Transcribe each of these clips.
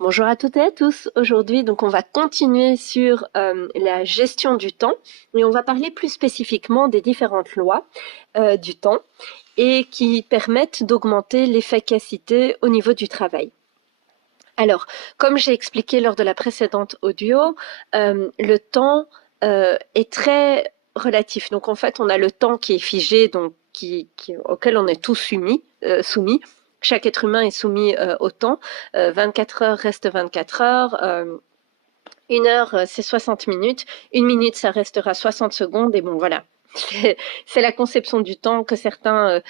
Bonjour à toutes et à tous. Aujourd'hui, donc, on va continuer sur la gestion du temps et on va parler plus spécifiquement des différentes lois du temps et qui permettent d'augmenter l'efficacité au niveau du travail. Alors, comme j'ai expliqué lors de la précédente audio, le temps est très relatif. Donc, en fait, on a le temps qui est figé, donc auquel on est tous soumis. Chaque être humain est soumis au temps. 24 heures reste 24 heures. Une heure, c'est 60 minutes. Une minute, ça restera 60 secondes. Et bon, voilà. C'est la conception du temps que certains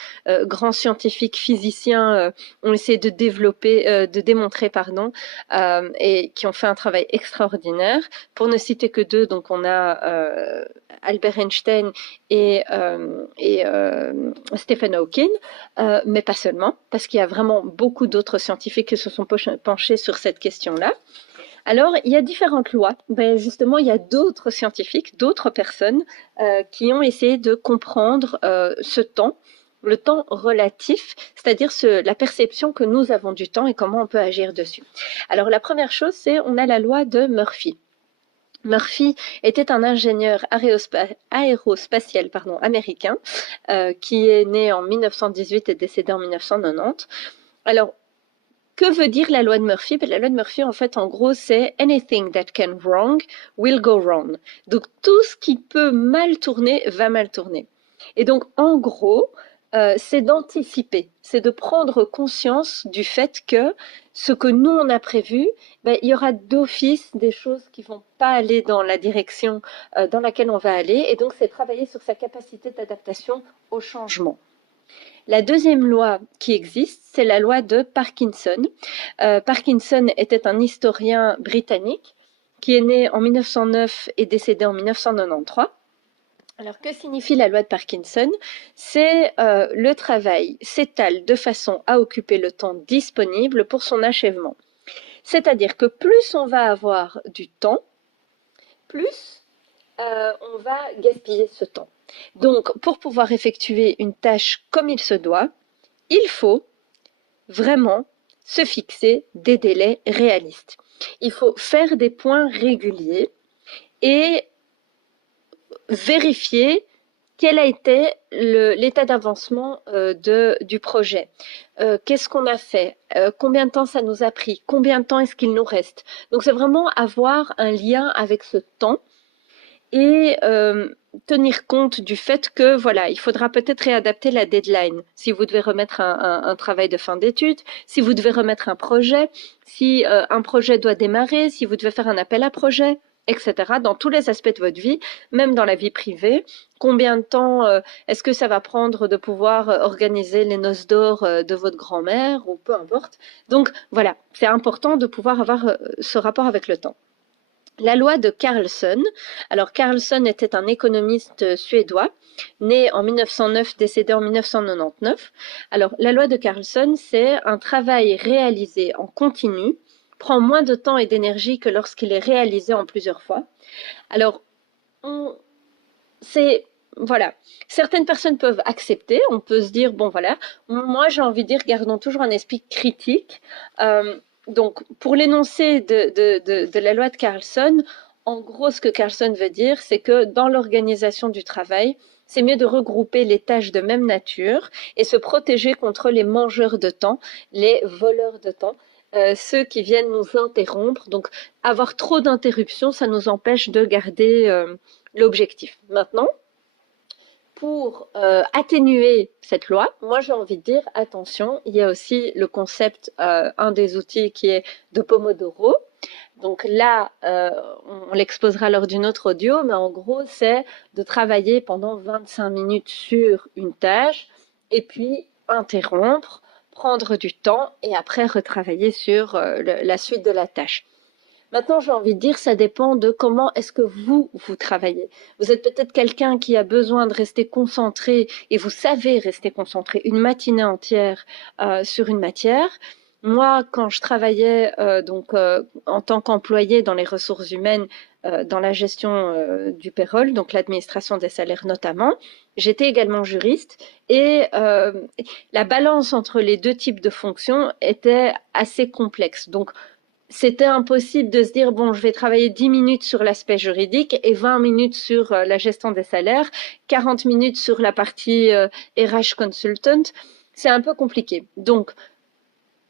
grands scientifiques physiciens ont essayé de développer, de démontrer, pardon, et qui ont fait un travail extraordinaire. Pour ne citer que deux, donc on a Albert Einstein et Stephen Hawking, mais pas seulement, parce qu'il y a vraiment beaucoup d'autres scientifiques qui se sont penchés sur cette question-là. Alors, il y a différentes lois. Ben, justement, il y a d'autres scientifiques, d'autres personnes qui ont essayé de comprendre ce temps, le temps relatif, c'est-à-dire la perception que nous avons du temps et comment on peut agir dessus. Alors, la première chose, c'est on a la loi de Murphy. Murphy était un ingénieur aérospatial américain qui est né en 1918 et décédé en 1990. Alors, que veut dire la loi de Murphy? La loi de Murphy, en fait, en gros, c'est anything that can wrong will go wrong. Donc, tout ce qui peut mal tourner va mal tourner. Et donc, en gros, c'est d'anticiper, c'est de prendre conscience du fait que ce que nous, on a prévu, ben, il y aura d'office des choses qui vont pas aller dans la direction dans laquelle on va aller. Et donc, c'est travailler sur sa capacité d'adaptation au changement. La deuxième loi qui existe, c'est la loi de Parkinson. Parkinson était un historien britannique qui est né en 1909 et décédé en 1993. Alors, que signifie la loi de Parkinson? C'est le travail s'étale de façon à occuper le temps disponible pour son achèvement. C'est-à-dire que plus on va avoir du temps, plus on va gaspiller ce temps. Donc, pour pouvoir effectuer une tâche comme il se doit, il faut vraiment se fixer des délais réalistes. Il faut faire des points réguliers et vérifier quel a été l'état d'avancement du projet. Qu'est-ce qu'on a fait? Combien de temps ça nous a pris? Combien de temps est-ce qu'il nous reste? Donc, c'est vraiment avoir un lien avec ce temps et tenir compte du fait que voilà, il faudra peut-être réadapter la deadline. Si vous devez remettre un travail de fin d'études, si vous devez remettre un projet, si un projet doit démarrer, si vous devez faire un appel à projet, etc. Dans tous les aspects de votre vie, même dans la vie privée. Combien de temps est-ce que ça va prendre de pouvoir organiser les noces d'or de votre grand-mère ou peu importe. Donc voilà, c'est important de pouvoir avoir ce rapport avec le temps. La loi de Carlson. Alors Carlson était un économiste suédois, né en 1909, décédé en 1999. Alors la loi de Carlson, c'est un travail réalisé en continu, prend moins de temps et d'énergie que lorsqu'il est réalisé en plusieurs fois. Alors, voilà, certaines personnes peuvent accepter, on peut se dire, bon voilà, moi j'ai envie de dire, gardons toujours un esprit critique. Donc, pour l'énoncé de la loi de Carlson, en gros, ce que Carlson veut dire, c'est que dans l'organisation du travail, c'est mieux de regrouper les tâches de même nature et se protéger contre les mangeurs de temps, les voleurs de temps, ceux qui viennent nous interrompre. Donc, avoir trop d'interruptions, ça nous empêche de garder l'objectif. Maintenant, pour atténuer cette loi, moi j'ai envie de dire, attention, il y a aussi le concept, un des outils qui est de Pomodoro. Donc là, on l'exposera lors d'une autre audio, mais en gros, c'est de travailler pendant 25 minutes sur une tâche et puis interrompre, prendre du temps et après retravailler sur la suite de la tâche. Maintenant, j'ai envie de dire, ça dépend de comment est-ce que vous travaillez. Vous êtes peut-être quelqu'un qui a besoin de rester concentré et vous savez rester concentré une matinée entière sur une matière. Moi, quand je travaillais en tant qu'employé dans les ressources humaines, dans la gestion du payroll, donc l'administration des salaires notamment, j'étais également juriste et la balance entre les deux types de fonctions était assez complexe. Donc, c'était impossible de se dire, bon, je vais travailler 10 minutes sur l'aspect juridique et 20 minutes sur la gestion des salaires, 40 minutes sur la partie RH consultant. C'est un peu compliqué. Donc,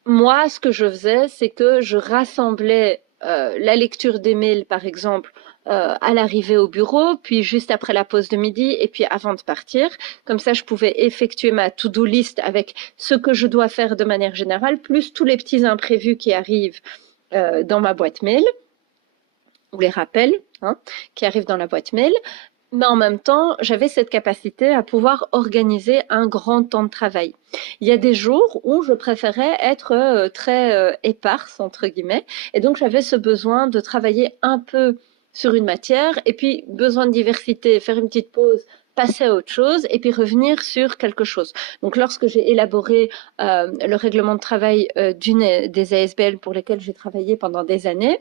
moi, ce que je faisais, c'est que je rassemblais la lecture des mails, par exemple, à l'arrivée au bureau, puis juste après la pause de midi, et puis avant de partir. Comme ça, je pouvais effectuer ma to-do list avec ce que je dois faire de manière générale, plus tous les petits imprévus qui arrivent dans ma boîte mail, ou les rappels qui arrivent dans la boîte mail. Mais en même temps, j'avais cette capacité à pouvoir organiser un grand temps de travail. Il y a des jours où je préférais être très éparse, entre guillemets, et donc j'avais ce besoin de travailler un peu sur une matière, et puis besoin de diversité, faire une petite pause, passer à autre chose, et puis revenir sur quelque chose. Donc lorsque j'ai élaboré le règlement de travail d'une des ASBL pour lesquelles j'ai travaillé pendant des années,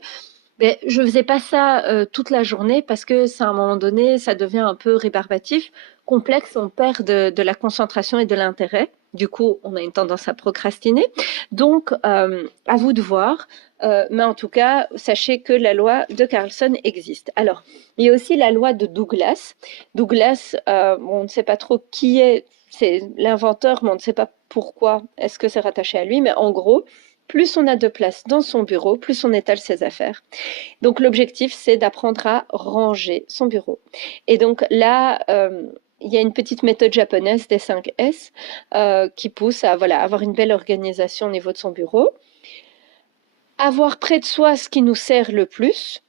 mais je faisais pas ça toute la journée parce que ça, à un moment donné, ça devient un peu rébarbatif, complexe, on perd de la concentration et de l'intérêt. Du coup, on a une tendance à procrastiner. Donc, à vous de voir. Mais en tout cas, sachez que la loi de Carlson existe. Alors, il y a aussi la loi de Douglas. Douglas, on ne sait pas trop qui est, c'est l'inventeur, mais on ne sait pas pourquoi est-ce que c'est rattaché à lui. Mais en gros, plus on a de place dans son bureau, plus on étale ses affaires. Donc l'objectif, c'est d'apprendre à ranger son bureau. Et donc là, il y a une petite méthode japonaise des 5 S qui pousse à voilà, avoir une belle organisation au niveau de son bureau, avoir près de soi ce qui nous sert le plus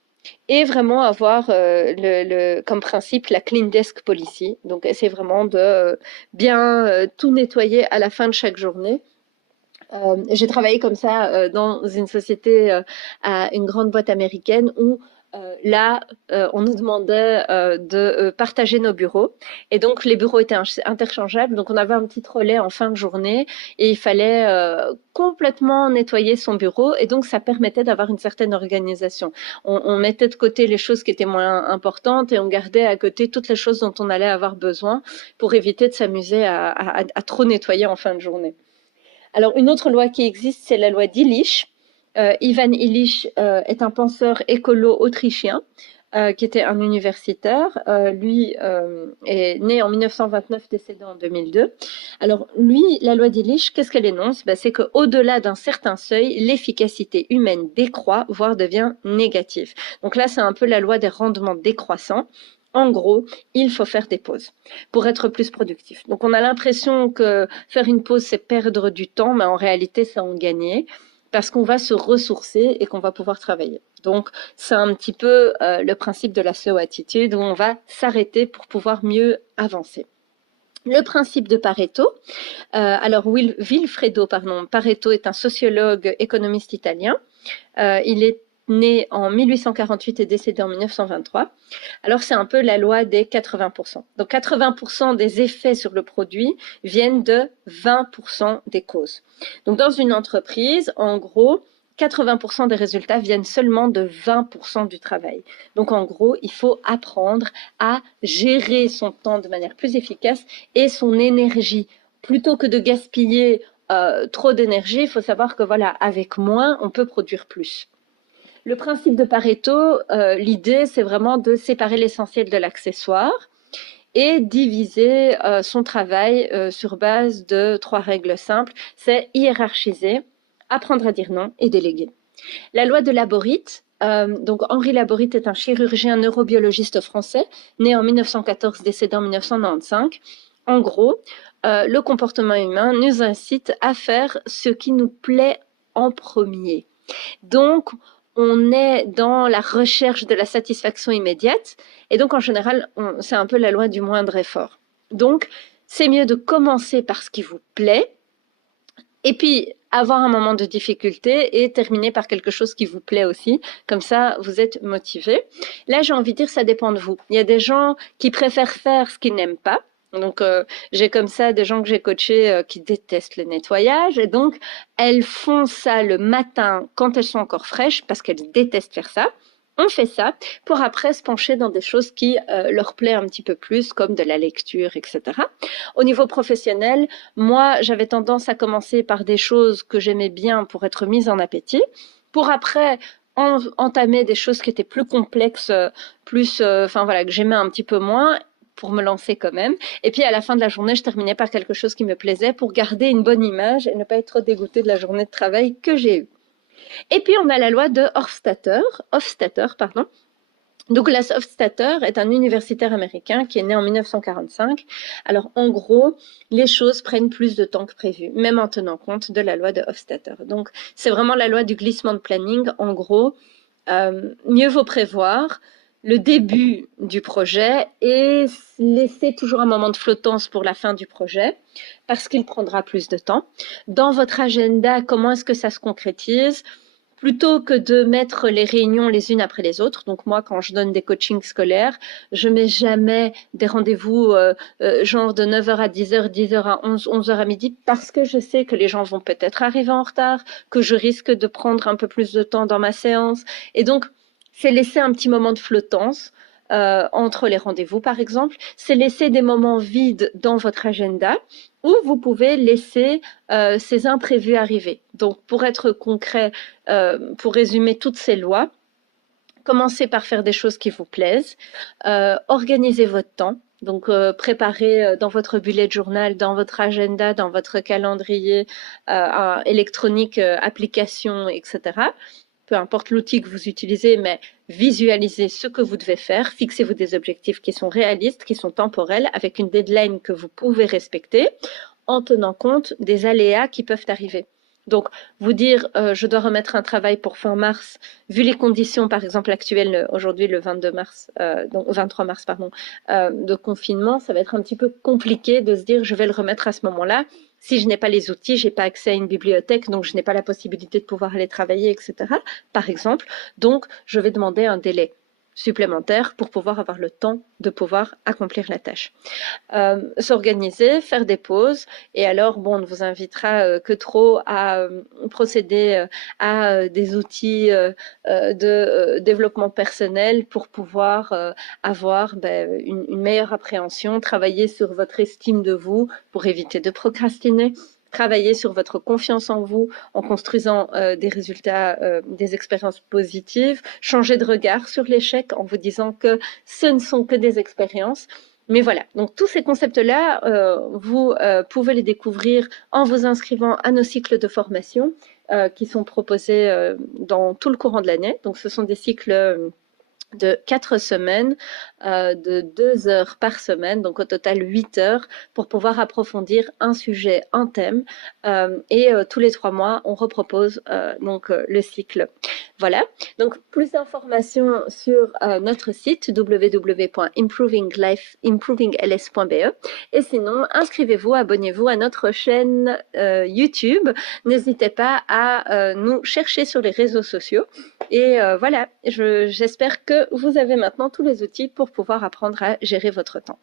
et vraiment avoir comme principe la clean desk policy. Donc essayer vraiment de bien tout nettoyer à la fin de chaque journée. J'ai travaillé comme ça dans une société, à une grande boîte américaine où là, on nous demandait de partager nos bureaux. Et donc, les bureaux étaient interchangeables. Donc, on avait un petit relais en fin de journée et il fallait complètement nettoyer son bureau. Et donc, ça permettait d'avoir une certaine organisation. On mettait de côté les choses qui étaient moins importantes et on gardait à côté toutes les choses dont on allait avoir besoin pour éviter de s'amuser à trop nettoyer en fin de journée. Alors, une autre loi qui existe, c'est la loi d'Illich. Ivan Illich est un penseur écolo autrichien qui était un universitaire. Lui est né en 1929, décédé en 2002. Alors, lui, la loi d'Illich, qu'est-ce qu'elle énonce? C'est qu'au-delà d'un certain seuil, l'efficacité humaine décroît, voire devient négative. Donc là, c'est un peu la loi des rendements décroissants. En gros, il faut faire des pauses pour être plus productif. Donc, on a l'impression que faire une pause, c'est perdre du temps, mais en réalité, c'est en gagner parce qu'on va se ressourcer et qu'on va pouvoir travailler. Donc, c'est un petit peu le principe de la slow attitude où on va s'arrêter pour pouvoir mieux avancer. Le principe de Pareto. Alors, Vilfredo Pareto est un sociologue économiste italien. Il est né en 1848 et décédé en 1923. Alors, c'est un peu la loi des 80%. Donc, 80% des effets sur le produit viennent de 20% des causes. Donc, dans une entreprise, en gros, 80% des résultats viennent seulement de 20% du travail. Donc, en gros, il faut apprendre à gérer son temps de manière plus efficace et son énergie. Plutôt que de gaspiller trop d'énergie, il faut savoir que voilà, avec moins, on peut produire plus. Le principe de Pareto, l'idée, c'est vraiment de séparer l'essentiel de l'accessoire et diviser son travail sur base de 3 règles simples. C'est hiérarchiser, apprendre à dire non et déléguer. La loi de Laborit, donc Henri Laborit est un chirurgien neurobiologiste français, né en 1914, décédé en 1995. En gros, le comportement humain nous incite à faire ce qui nous plaît en premier. Donc, on est dans la recherche de la satisfaction immédiate. Et donc, en général, c'est un peu la loi du moindre effort. Donc, c'est mieux de commencer par ce qui vous plaît, et puis avoir un moment de difficulté et terminer par quelque chose qui vous plaît aussi. Comme ça, vous êtes motivé. Là, j'ai envie de dire, ça dépend de vous. Il y a des gens qui préfèrent faire ce qu'ils n'aiment pas. Donc, j'ai comme ça des gens que j'ai coachés qui détestent le nettoyage. Et donc, elles font ça le matin quand elles sont encore fraîches parce qu'elles détestent faire ça. On fait ça pour après se pencher dans des choses qui leur plaisent un petit peu plus, comme de la lecture, etc. Au niveau professionnel, moi, j'avais tendance à commencer par des choses que j'aimais bien pour être mise en appétit, pour après entamer des choses qui étaient plus complexes, enfin voilà, que j'aimais un petit peu moins pour me lancer quand même. Et puis à la fin de la journée, je terminais par quelque chose qui me plaisait pour garder une bonne image et ne pas être trop dégoûtée de la journée de travail que j'ai eue. Et puis on a la loi de Hofstadter, pardon. Douglas Hofstadter est un universitaire américain qui est né en 1945. Alors en gros, les choses prennent plus de temps que prévu, même en tenant compte de la loi de Hofstadter. Donc c'est vraiment la loi du glissement de planning. En gros, mieux vaut prévoir le début du projet et laisser toujours un moment de flottance pour la fin du projet parce qu'il prendra plus de temps. Dans votre agenda, comment est-ce que ça se concrétise ? Plutôt que de mettre les réunions les unes après les autres, donc moi quand je donne des coachings scolaires, je mets jamais des rendez-vous genre de 9h à 10h, 10h à 11, 11h à midi, parce que je sais que les gens vont peut-être arriver en retard, que je risque de prendre un peu plus de temps dans ma séance. Et donc, c'est laisser un petit moment de flottance entre les rendez-vous, par exemple. C'est laisser des moments vides dans votre agenda où vous pouvez laisser ces imprévus arriver. Donc, pour être concret, pour résumer toutes ces lois, commencez par faire des choses qui vous plaisent, organisez votre temps. Donc, préparez dans votre bullet journal, dans votre agenda, dans votre calendrier électronique, application, etc. Peu importe l'outil que vous utilisez, mais visualisez ce que vous devez faire, fixez-vous des objectifs qui sont réalistes, qui sont temporels, avec une deadline que vous pouvez respecter, en tenant compte des aléas qui peuvent arriver. Donc, vous dire je dois remettre un travail pour fin mars, vu les conditions, par exemple, actuelles, aujourd'hui, le 22 mars, donc 23 mars, pardon, de confinement, ça va être un petit peu compliqué de se dire je vais le remettre à ce moment-là. Si je n'ai pas les outils, j'ai pas accès à une bibliothèque, donc je n'ai pas la possibilité de pouvoir aller travailler, etc., par exemple. Donc, je vais demander un délai supplémentaire pour pouvoir avoir le temps de pouvoir accomplir la tâche. S'organiser, faire des pauses, et alors bon, on ne vous invitera que trop à procéder à des outils de développement personnel pour pouvoir avoir une meilleure appréhension, travailler sur votre estime de vous pour éviter de procrastiner, travailler sur votre confiance en vous en construisant des résultats, des expériences positives, changer de regard sur l'échec en vous disant que ce ne sont que des expériences. Mais voilà, donc tous ces concepts-là, vous pouvez les découvrir en vous inscrivant à nos cycles de formation qui sont proposés dans tout le courant de l'année. Donc ce sont des cycles de 4 semaines, de 2 heures par semaine, donc au total 8 heures, pour pouvoir approfondir un sujet, un thème. Et tous les 3 mois, on repropose donc le cycle. Voilà, donc plus d'informations sur notre site www.improvingls.be. Et sinon, inscrivez-vous, abonnez-vous à notre chaîne YouTube. N'hésitez pas à nous chercher sur les réseaux sociaux. Et voilà, j'espère que vous avez maintenant tous les outils pour pouvoir apprendre à gérer votre temps.